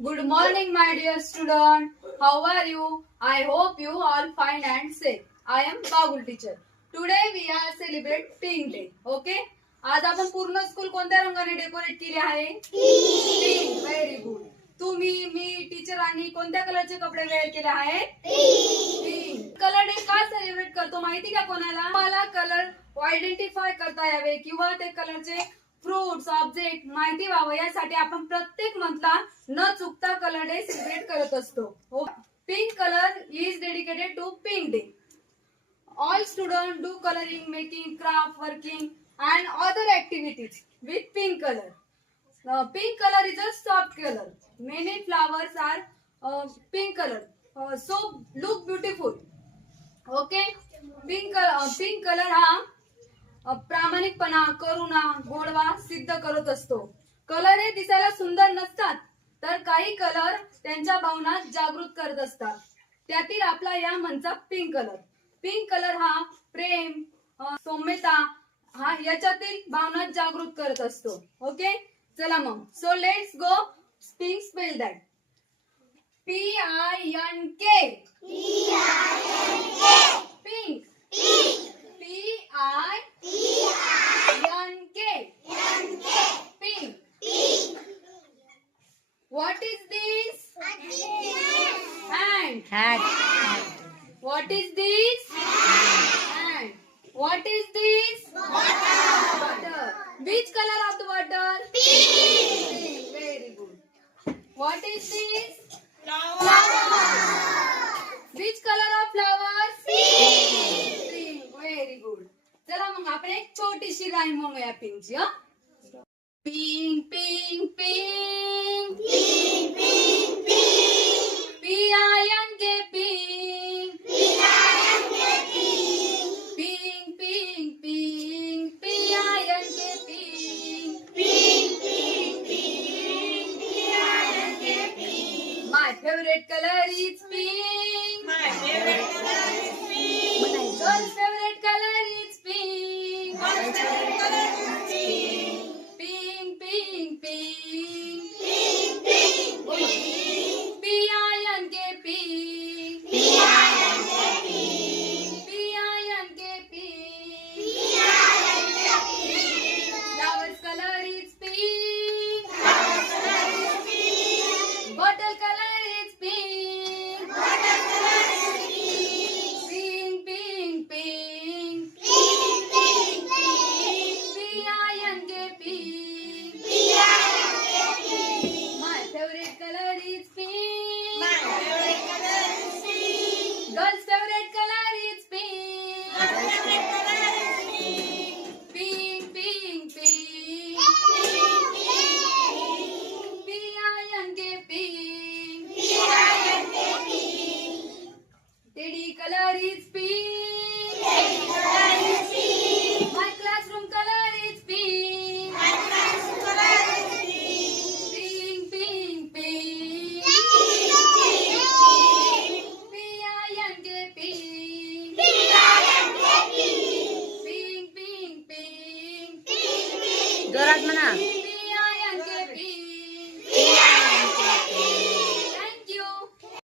Good morning, my dear student. How are you? I hope you all fine and safe. I am Bagul teacher. Today we are celebrate Pink Day. Okay? आज आपण पूर्ण school कोणत्या रंगाने decorate केले आहे? Pink. Very good. तुम्ही मी टीचरांनी कोणत्या कलरचे कपडे वेअर केले आहेत? पिंक. कलर डे का सेलिब्रेट करतो माहिती का कोणाला? मला कलर आयडेंटिफाय करता यावे किंवा ते कलरचे फ्रुट्स ऑब्जेक्ट माहिती व्हावं यासाठी आपण प्रत्येक मंथला न चुकता कलर डे सेलिब्रेट करत असतो. Pink colour is dedicated to pink day. All students do coloring, making, craft, working and other activities with pink color. Pink color is a soft color. Many flowers are pink color. So look beautiful. Okay? Pink color हा प्रामाणिकपणा, करुणा, गोडवा सिद्ध करत असतो. Colour हे दिसायला सुंदर नसतात, तर काही कलर त्यांच्या भावना जागृत करत असतात. त्यातील आपला या मनचा पिंक कलर. पिंक कलर हा प्रेम, सौम्यता हा याच्यातील भावना जागृत करत असतो. ओके, चला मग. So let's go. Pink spell that. PINK. Pink. PINK. What is this? Hand. What is this? Hand. What is this? Water. Which color of the water? Pink. Very good. What is this? Flowers. Which color of flowers? Pink. Very good. चला मग आपण एक छोटीशी line म्हणूया पिंकची. Pink pink pink pink pink pink PINK pink pink pink pink PINK pink. My favorite color is pink. Girl's favorite color is pink. Pink, pink, pink. PINK pink. PINK pink. Flower's color is pink. Bottle color is pink. Pink, pink, pink. PINK pink. My favorite color is pink. Girl's favorite color is pink. Pink, pink, pink. PINK pink. Teddy color is pink. My classroom color is pink. Pink, pink, pink. PINK pink. Pink, pink, pink. जोरात म्हणा.